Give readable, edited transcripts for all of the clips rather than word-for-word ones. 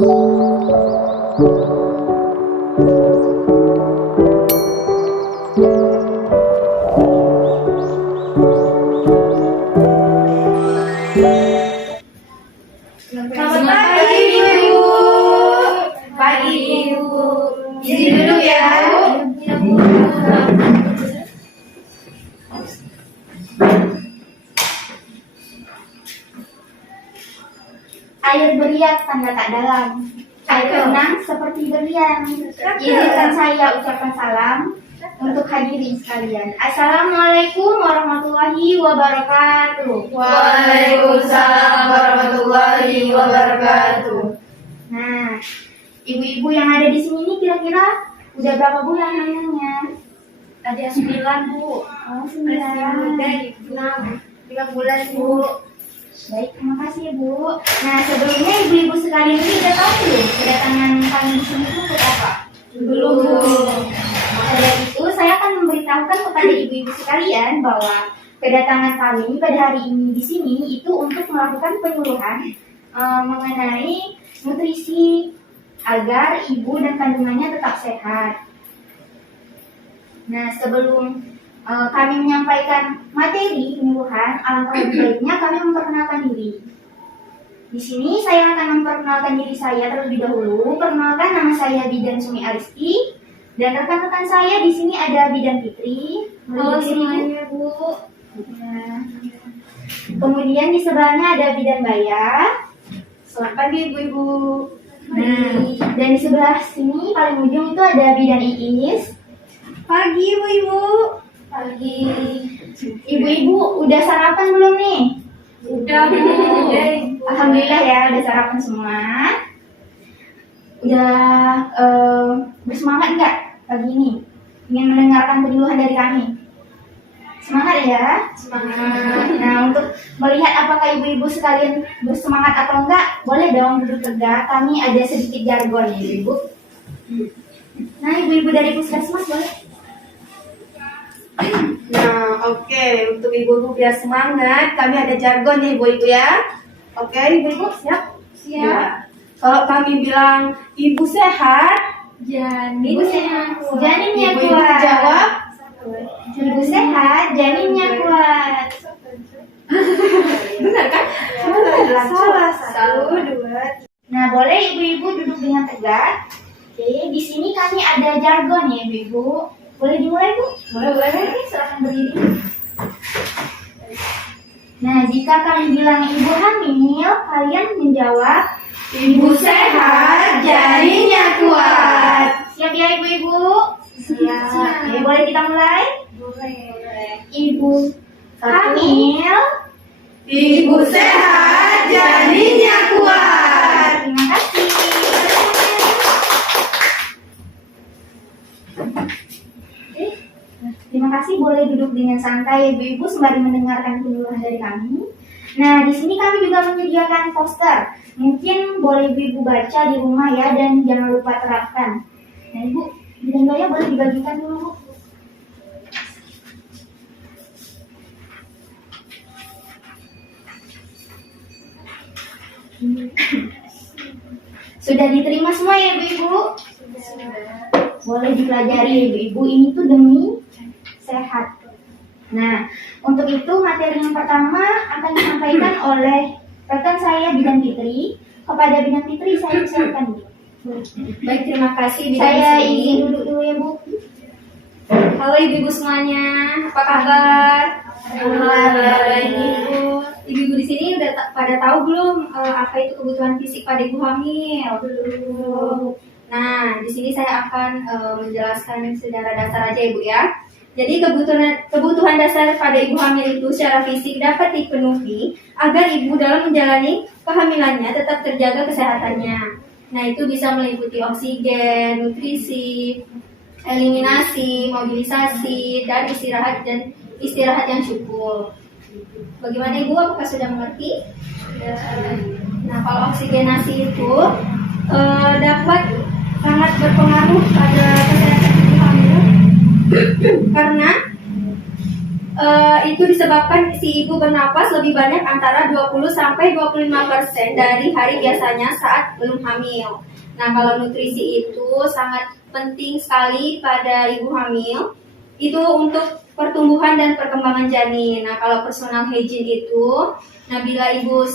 Selamat pagi, Ibu. Pagi, Ibu. Izin duduk ya. Air beriak tanda tak dalam, air tenang seperti beriang. Izinkan saya ucapkan salam untuk hadirin sekalian. Assalamualaikum warahmatullahi wabarakatuh. Waalaikumsalam warahmatullahi wabarakatuh. Nah, ibu-ibu yang ada di sini ini kira-kira udah berapa bulan hamilnya? Ada 9, Bu. Oh, Masih 9. 3 bulan, Bu. Baik, terima kasih ya Bu. Nah, sebelumnya ibu-ibu sekalian ini udah tahu belum kedatangan kami di sini itu untuk apa? Belum, Bu. Maka dari itu saya akan memberitahukan kepada ibu-ibu sekalian bahwa kedatangan kami pada hari ini di sini itu untuk melakukan penyuluhan mengenai nutrisi agar ibu dan kandungannya tetap sehat. Nah, sebelum kami menyampaikan materi penyuluhan, alangkah lebih baiknya kami memperkenalkan diri. Di sini saya akan memperkenalkan diri saya terlebih dahulu. Perkenalkan, nama saya Bidan Sumi Aristi dan rekan-rekan saya di sini ada Bidan Fitri. Halo Diri, semuanya, Bu. Ya. Kemudian di sebelahnya ada Bidan Baya. Selamat pagi, Ibu-ibu. Nah, dan di sebelah sini paling ujung itu ada Bidan Iis. Pagi, Ibu-ibu. Pagi. Ibu-ibu udah sarapan belum nih? Udah, Bu. Udah, Ibu. Alhamdulillah ya, udah sarapan semua. Udah bersemangat nggak pagi ini? Ingin mendengarkan penyuluhan dari kami? Semangat ya? Semangat. Nah, untuk melihat apakah ibu-ibu sekalian bersemangat atau enggak, boleh dong duduk tegak. Kami ada sedikit jargon ya, ibu. Nah, ibu-ibu dari Puskesmas boleh? Nah, oke. Untuk ibu-ibu biar semangat, kami ada jargon nih, ibu-ibu ya. Oke, ibu-ibu siap? Siap. Kalau kami bilang ibu sehat, Ibu sehat, janinnya ibu-ibu kuat. jawab. Ibu sehat, janinnya kuat. Benar kan? Salah. 1, 2. Nah, boleh ibu-ibu duduk dengan tegak. Oke, di sini kami ada jargon ya, ibu-ibu. Boleh dimulai, Bu? Boleh. Oke, silakan berdiri. Nah, jika kami bilang ibu hamil, kalian menjawab Ibu sehat, janinnya kuat. siap ya, ibu-ibu? Siap. Oke, boleh kita mulai? Boleh. Ibu hamil. Ibu sehat, janinnya kuat. Terima kasih. Oke, terima kasih. Boleh duduk dengan santai, ibu-ibu, sembari mendengarkan penyuluhan dari kami. Nah, di sini kami juga menyediakan poster. Mungkin boleh ibu-ibu baca di rumah ya, dan jangan lupa terapkan. Nah, ibu, Bidan Baya boleh dibagikan dulu, Bu. Sudah diterima semua ya, ibu-ibu? Boleh dipelajari, ibu-ibu. Ini tuh demi sehat. Nah, untuk itu materi yang pertama akan disampaikan oleh rekan saya Bidan Fitri. Kepada Bidan Fitri saya silakan, Bu. Baik, terima kasih. Bidan Saya Fitri. izin duduk dulu ya, Bu. Halo ibu-ibu semuanya, apa kabar? Alhamdulillah. Ibu. Ibu-ibu di sini udah pada tahu belum apa itu kebutuhan fisik pada ibu hamil? Belum. Nah, di sini saya akan menjelaskan secara dasar aja, Ibu ya. Jadi kebutuhan dasar pada ibu hamil itu secara fisik dapat dipenuhi agar ibu dalam menjalani kehamilannya tetap terjaga kesehatannya. Nah, itu bisa meliputi oksigen, nutrisi, eliminasi, mobilisasi, dan istirahat yang cukup. Bagaimana Ibu? Apakah sudah mengerti? Nah, kalau oksigenasi itu dapat sangat berpengaruh pada kesehatan ibu hamil karena itu disebabkan si ibu bernapas lebih banyak antara 20-25% dari hari biasanya saat belum hamil. Nah, kalau nutrisi itu sangat penting sekali pada ibu hamil, itu untuk pertumbuhan dan perkembangan janin. Nah, kalau personal hygiene itu, nah bila ibu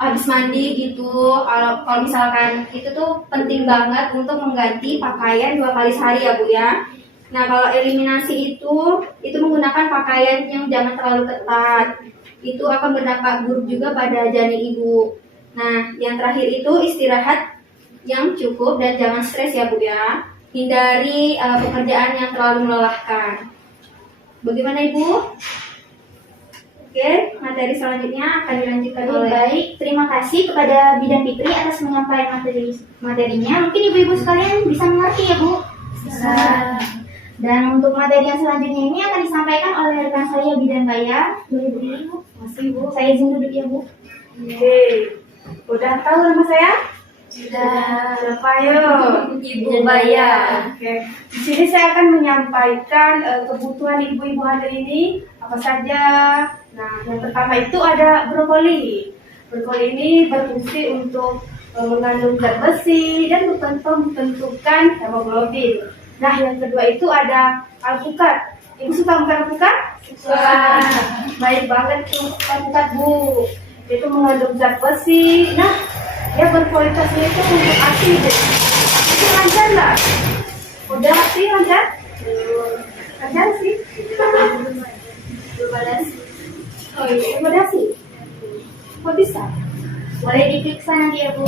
habis mandi gitu, kalau misalkan itu tuh penting banget untuk mengganti pakaian 2 kali sehari ya Bu ya. Nah, kalau eliminasi itu menggunakan pakaian yang jangan terlalu ketat. Itu akan berdampak buruk juga pada janin ibu. Nah, yang terakhir itu istirahat yang cukup dan jangan stres ya Bu ya. Hindari pekerjaan yang terlalu melelahkan. Bagaimana Ibu? Oke, materi selanjutnya akan dilanjutkan oleh. Baik, terima kasih kepada Bidan Fitri atas menyampaikan materinya. Mungkin ibu-ibu sekalian bisa mengerti ya Bu? Bisa. Dan untuk materi yang selanjutnya ini akan disampaikan oleh rekan saya Bidan Baya. Boleh berdiri Bu? Masih Bu, saya izin duduk ya Bu. Oke, udah tahu nama saya? Sudah. Siapa yo? Ibu Baya. Oke, di sini saya akan menyampaikan kebutuhan ibu-ibu hari ini apa saja. Nah, yang pertama itu ada brokoli. Brokoli ini berfungsi untuk mengandung zat besi dan pembentukan hemoglobin. Nah, yang kedua itu ada alpukat. Ibu suka makan alpukat? Suka. Baik banget tuh alpukat Bu. Itu mengandung zat besi. Nah, dia berkualitasnya itu untuk ASI. Itu lancar lah. Udah ASI lancar? Lancar sih. Belum ada sih. Oh iya, belum ada sih. Kok bisa? Boleh diperiksa nanti ya Bu.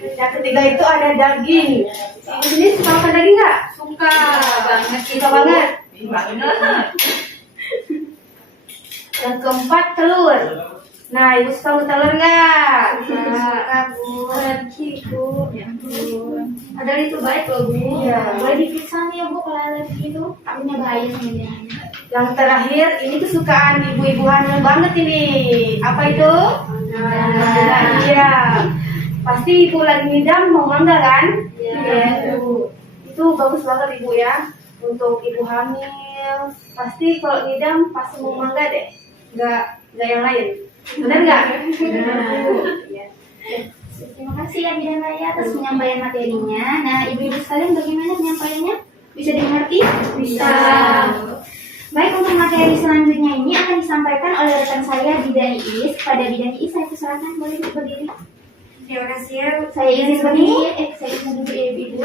Yang ketiga itu ada daging. Ibu sini suka makan daging nggak? Suka banget. Suka banget. Yang keempat telur. Nah, ibu suka telur nggak? Suka Bu. Alergi Bu. Ada itu baik loh Bu. Iya. Boleh diperiksa nanti ya Bu kalau alergi itu. Takutnya bahaya sama janin. Yang terakhir ini kesukaan ibu-ibu hamil banget ini. Apa itu? Nah, iya. Pasti ibu lagi ngidam mau mangga kan? Iya. Itu bagus banget ibu ya. Untuk ibu hamil pasti kalau ngidam pasti mau mangga deh. Nggak yang lain. Benar nggak? Iya. Terima kasih ya Bidan Baya atas penyampaian materinya. Nah, ibu-ibu sekalian bagaimana penyampaiannya? Bisa dimengerti? Bisa. Baik, untuk materi selanjutnya ini akan disampaikan oleh rekan saya Bidan Iis. Pada Bidan Iis saya persilakan boleh berdiri. Terima kasih ya. Saya izin berdiri. Saya izin duduk ya ibu.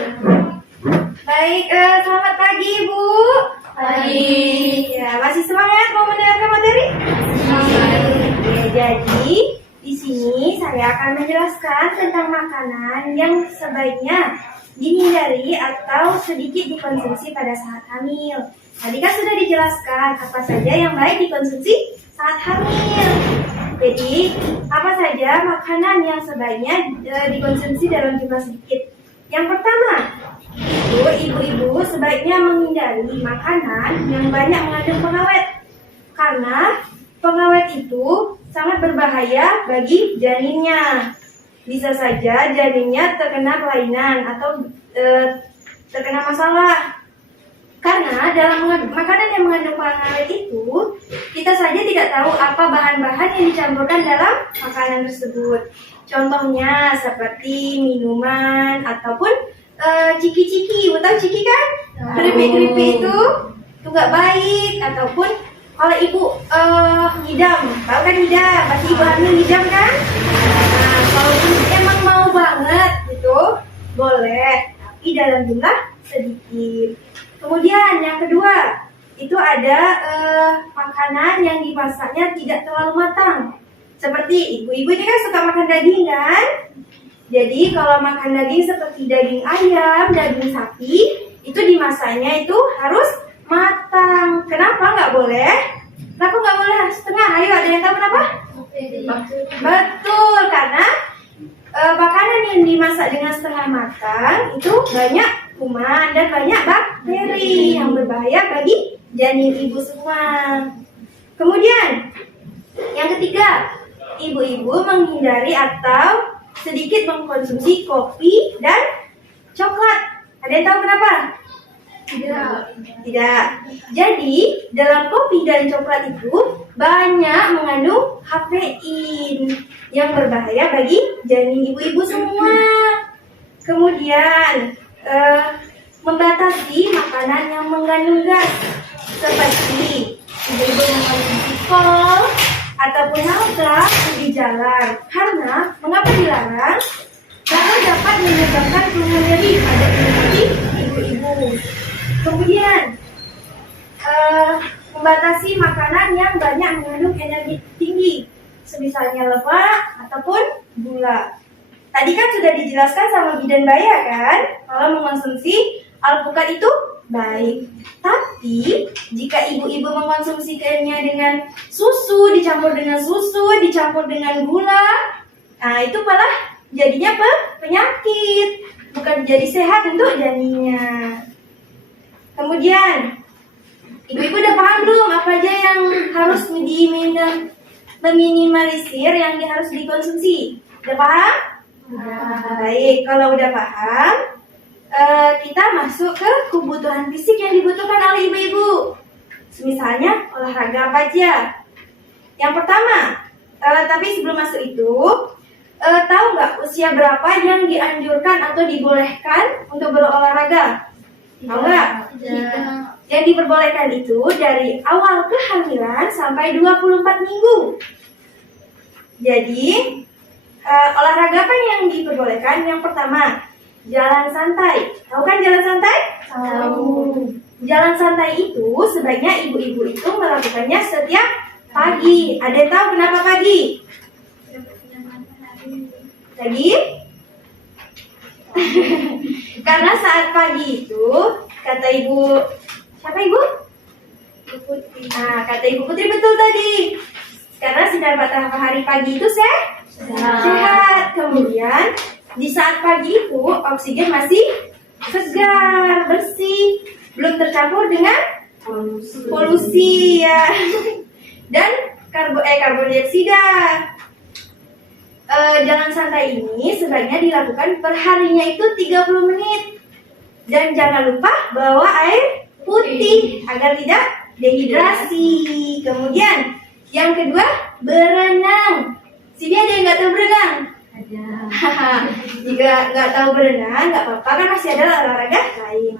Baik, selamat pagi ibu. Pagi. Ya, masih semangat mau mendengarkan materi? Ya, jadi di sini saya akan menjelaskan tentang makanan yang sebaiknya dihindari atau sedikit dikonsumsi pada saat hamil. Tadi kan sudah dijelaskan apa saja yang baik dikonsumsi saat hamil. Jadi, apa saja makanan yang sebaiknya dikonsumsi dalam jumlah sedikit? Yang pertama, ibu-ibu sebaiknya menghindari makanan yang banyak mengandung pengawet. Karena pengawet itu sangat berbahaya bagi janinnya. Bisa saja janinnya terkena kelainan atau terkena masalah. Karena dalam makanan yang mengandung pengawet itu, kita saja tidak tahu apa bahan-bahan yang dicampurkan dalam makanan tersebut. Contohnya seperti minuman ataupun ciki-ciki. Ibu tahu ciki kan? Keripik-keripik itu nggak baik. Ataupun kalau ibu ngidam, tahu kan ngidam? Pasti ibu hamil ngidam kan? Nah, kalau emang mau banget gitu, boleh. Tapi dalam jumlah sedikit. Kemudian yang kedua, itu ada makanan yang dimasaknya tidak terlalu matang. Seperti ibu-ibu ini kan suka makan daging kan? Jadi kalau makan daging seperti daging ayam, daging sapi, itu dimasaknya itu harus matang. Kenapa nggak boleh? Kenapa nggak boleh harus setengah? Ayo, ada yang tahu kenapa? Betul, karena makanan yang dimasak dengan setengah matang itu banyak kuman dan banyak bakteri yang berbahaya bagi janin ibu semua. Kemudian yang ketiga, ibu-ibu menghindari atau sedikit mengkonsumsi kopi dan coklat. Ada yang tahu kenapa? Tidak. Jadi, dalam kopi dan coklat itu banyak mengandung kafein yang berbahaya bagi janin ibu-ibu semua. Kemudian, membatasi makanan yang mengandung gas seperti ibu-ibu mengkonsumsi kol ataupun nafas di jalan. Karena mengapa dilarang? Karena dapat menyebabkan keluhan nyeri pada ibu-ibu. Kemudian, membatasi makanan yang banyak mengandung energi tinggi, semisalnya lemak ataupun gula. Tadi kan sudah dijelaskan sama Bidan Baya kan, kalau mengonsumsi alpukat itu baik. Tapi jika ibu-ibu mengkonsumsikannya dengan susu, dicampur dengan gula, nah itu malah jadinya penyakit, bukan jadi sehat untuk janinnya. Kemudian, ibu-ibu udah paham belum apa aja yang harus meminimalisir yang harus dikonsumsi? Udah paham? Baik, kalau udah paham, kita masuk ke kebutuhan fisik yang dibutuhkan oleh ibu-ibu. Misalnya olahraga apa aja? Yang pertama, tapi sebelum masuk itu, tahu nggak usia berapa yang dianjurkan atau dibolehkan untuk berolahraga? Tahu nggak? Yang diperbolehkan itu dari awal kehamilan sampai 24 minggu. Jadi, olahraga apa yang diperbolehkan? Yang pertama, jalan santai. Tahu kan jalan santai? Tahu. Jalan santai itu sebaiknya ibu-ibu itu melakukannya setiap pagi. Ada yang tahu kenapa pagi? Pagi? Karena saat pagi itu, kata ibu, siapa ibu? Ibu Putri. Nah, kata Ibu Putri betul tadi. Karena sinar matahari pagi itu sehat. Kemudian di saat pagi itu oksigen masih segar, bersih, belum tercampur dengan polusi ya. Dan karbon dioksida. Jalan santai ini sebaiknya dilakukan per harinya itu 30 menit. Dan jangan lupa bawa air putih agar tidak dehidrasi. Kemudian yang kedua, berenang. Sini ada yang nggak tahu berenang? Ada. Jika nggak tahu berenang, nggak apa-apa kan masih ada olahraga lain.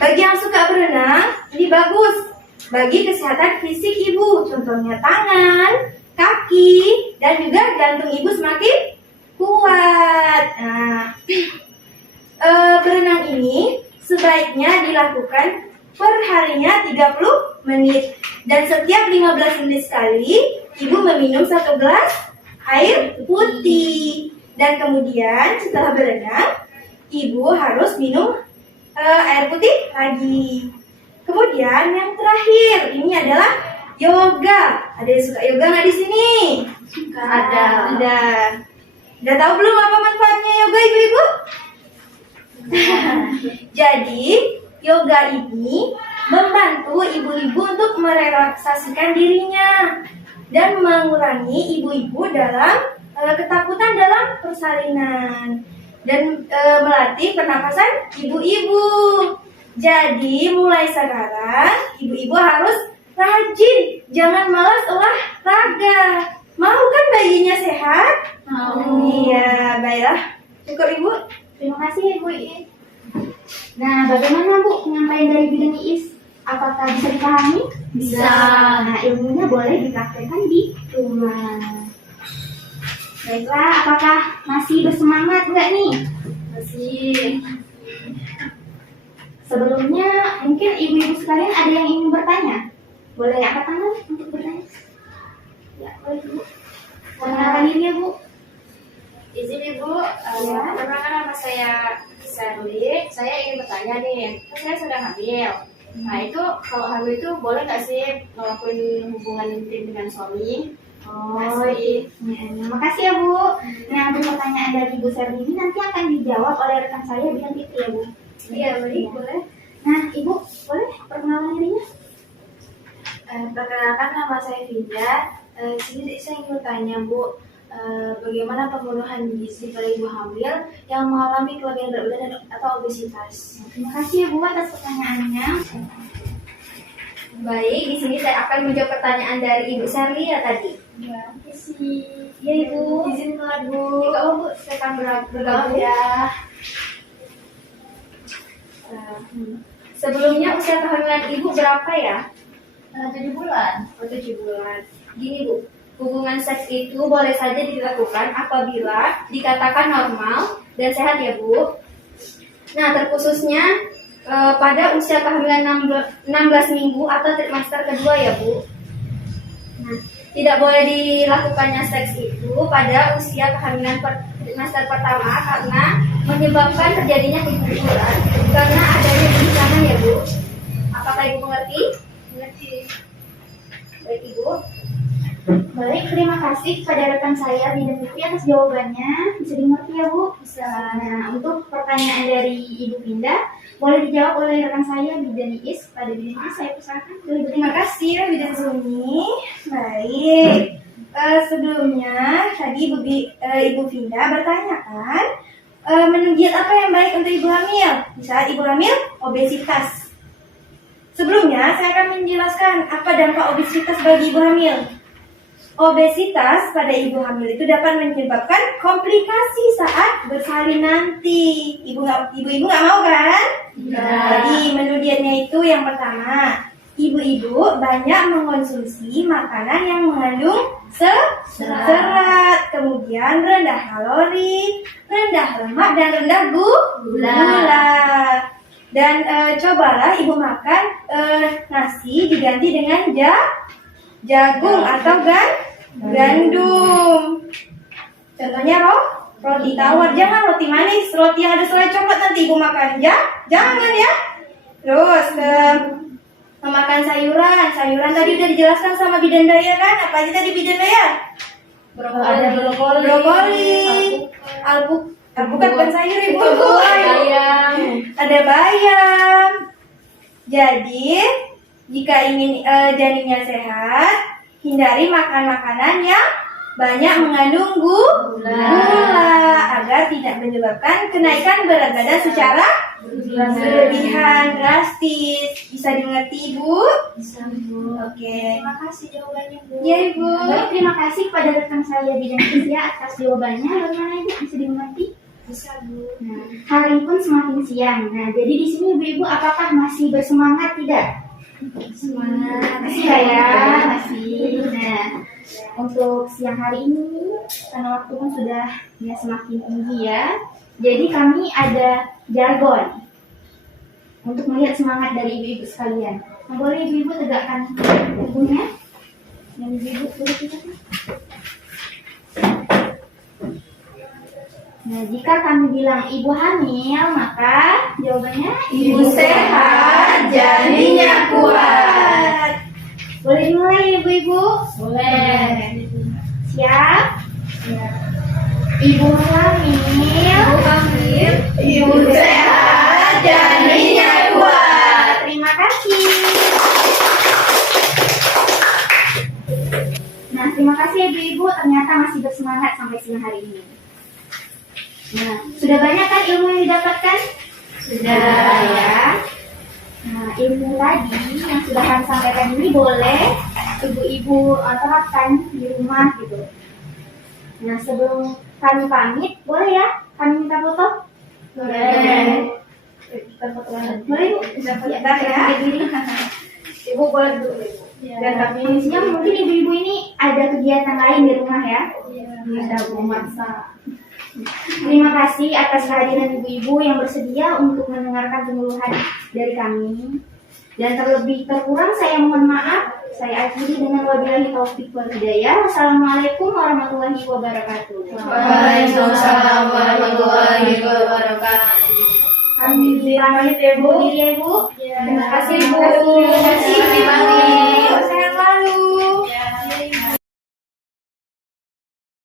Bagi yang suka berenang, ini bagus bagi kesehatan fisik ibu. Contohnya tangan, kaki, dan juga jantung ibu semakin kuat. Nah, berenang ini sebaiknya dilakukan per harinya 30 menit. Dan setiap 15 menit sekali, ibu meminum 1 gelas air putih. Dan kemudian setelah berenang, ibu harus minum air putih lagi. Kemudian yang terakhir, ini adalah yoga. Ada yang suka yoga nggak di sini? Ada. Udah tahu belum apa manfaatnya yoga, ibu-ibu? Jadi, yoga ini membantu ibu-ibu untuk merelaksasikan dirinya dan mengurangi ibu-ibu dalam ketakutan dalam persalinan dan melatih pernapasan ibu-ibu. Jadi, mulai sekarang ibu-ibu harus rajin, jangan malas olahraga. Mau kan bayinya sehat? Mau. Iya, baiklah. Cukup ibu. Terima kasih Ibu Iis. Nah, bagaimana Bu penyampaian dari Bidan Iis? Apakah bisa dipahami? Bisa. Nah, ilmunya boleh dipraktekkan di rumah. Baiklah, apakah masih bersemangat enggak nih? Masih. Sebelumnya, mungkin ibu-ibu sekalian ada yang ingin bertanya? Boleh angkat tangan untuk bertanya? Ya, boleh Bu. Perkenalkan diri ya Bu. Izin Ibu, Ya. perkenalkan nama saya Sherly. Saya ingin bertanya nih, kan saya sudah hamil. Nah itu kalau hamil itu boleh nggak sih ngelakuin hubungan intim dengan suami? Masih. Makasih ya Bu. Nah, untuk pertanyaan dari Ibu Sherly ini nanti akan dijawab oleh rekan saya Bidan Fitri ya Bu. Iya boleh. Nah, Ibu boleh perkenalan dirinya? Perkenalkan nama saya Vida. Sini saya ingin bertanya Bu, bagaimana pembunuhan gizi pada ibu hamil yang mengalami kelebihan berat badan atau obesitas. Terima kasih Bu atas pertanyaannya. Baik, di sini saya akan menjawab pertanyaan dari Ibu Sherly ya tadi. Ya, isi. Ya Ibu. Izin telat Bu. Tidak apa Bu, saya akan bergabung. Ya. Sebelumnya usia kehamilan Ibu berapa ya? 7 bulan. Oh, 7 bulan. Gini Bu, hubungan seks itu boleh saja dilakukan apabila dikatakan normal dan sehat ya Bu. Nah, terkhususnya pada usia kehamilan 16 minggu atau trimester kedua ya Bu. Nah, tidak boleh dilakukannya seks itu pada usia kehamilan trimester pertama karena menyebabkan terjadinya keguguran karena adanya guncangan ya Bu. Apakah Ibu mengerti? Mengerti. Baik Ibu. Baik, terima kasih kepada rekan saya Bidan Lutfi atas jawabannya. Bisa dimengerti ya Bu? Bisa. Nah, untuk pertanyaan dari Ibu Pinda, boleh dijawab oleh rekan saya Bidan Iis. Pada Bidan Iis saya persilakan. Terima kasih ya Bidan Suni. Baik. Sebelumnya tadi Ibu Finda bertanya kan, menu diet apa yang baik untuk ibu hamil? Misalnya ibu hamil obesitas. Sebelumnya saya akan menjelaskan apa dampak obesitas bagi ibu hamil. Obesitas pada ibu hamil itu dapat menyebabkan komplikasi saat bersalin nanti. Ibu-ibu nggak mau kan? Jadi menu dietnya itu yang pertama, ibu-ibu banyak mengkonsumsi makanan yang mengandung serat, kemudian rendah kalori, rendah lemak dan rendah gula. Dan cobalah ibu makan nasi diganti dengan jagung atau gandum. Contohnya roti tawar, jangan roti manis, roti yang ada selai coklat nanti ibu makan. Jangan ya. Terus memakan sayuran tadi udah dijelaskan sama Bidan Daya kan? Apa aja tadi Bidan Daya? Ada Brokoli, alpukat bukan sayur ibu. bayam. Ada bayam. Jadi jika ingin janinnya sehat, hindari makan makanan yang banyak mengandung gula agar tidak menyebabkan kenaikan berat badan secara berlebihan drastis. Bisa dimengerti Ibu? Bisa Bu. Oke. Terima kasih jawabannya Bu. Ya Ibu. Baik, terima kasih kepada rekan saya Bidan Iis ya atas jawabannya. Bagaimana Ibu? Bisa dimengerti? Bisa Bu. Nah, hari pun semakin siang. Nah, jadi di sini ibu-ibu apakah masih bersemangat tidak? Semangat. Masih ya, masih. Nah, untuk siang hari ini karena waktu pun sudah ya semakin tinggi ya. Jadi kami ada jargon untuk melihat semangat dari ibu-ibu sekalian. Nah, boleh ibu-ibu tegakkan tubuhnya. Dan ibu-ibu boleh tegakkan. Nah, jika kami bilang ibu hamil, maka jawabannya Ibu sehat, janinnya kuat. Boleh dimulai ibu-ibu? Boleh. Siap? Ibu hamil. Ibu sehat, janinnya kuat. Terima kasih. Nah, terima kasih ibu-ibu. Ternyata masih bersemangat sampai siang hari ini. Nah, sudah banyak kan ilmu yang didapatkan? Sudah ya. Nah, ilmu tadi yang sudah kami sampaikan ini boleh ibu-ibu terapkan di rumah gitu. Nah, sebelum kami pamit, boleh ya kami minta foto? Boleh. Boleh Bu? Bisa foto Ya, ya. diri. Ibu boleh dulu Ibu. Dan kondisinya mungkin ibu-ibu ini ada kegiatan lain di rumah ya. Ada Bu masak. Terima kasih atas kehadiran ibu-ibu yang bersedia untuk mendengarkan penyuluhan dari kami. Dan terlebih terkurang saya mohon maaf. Saya akhiri dengan wabillahi taufik wal hidayah. Wassalamualaikum warahmatullahi wabarakatuh. Waalaikumsalam warahmatullahi wabarakatuh. Kami pamit ya Bu.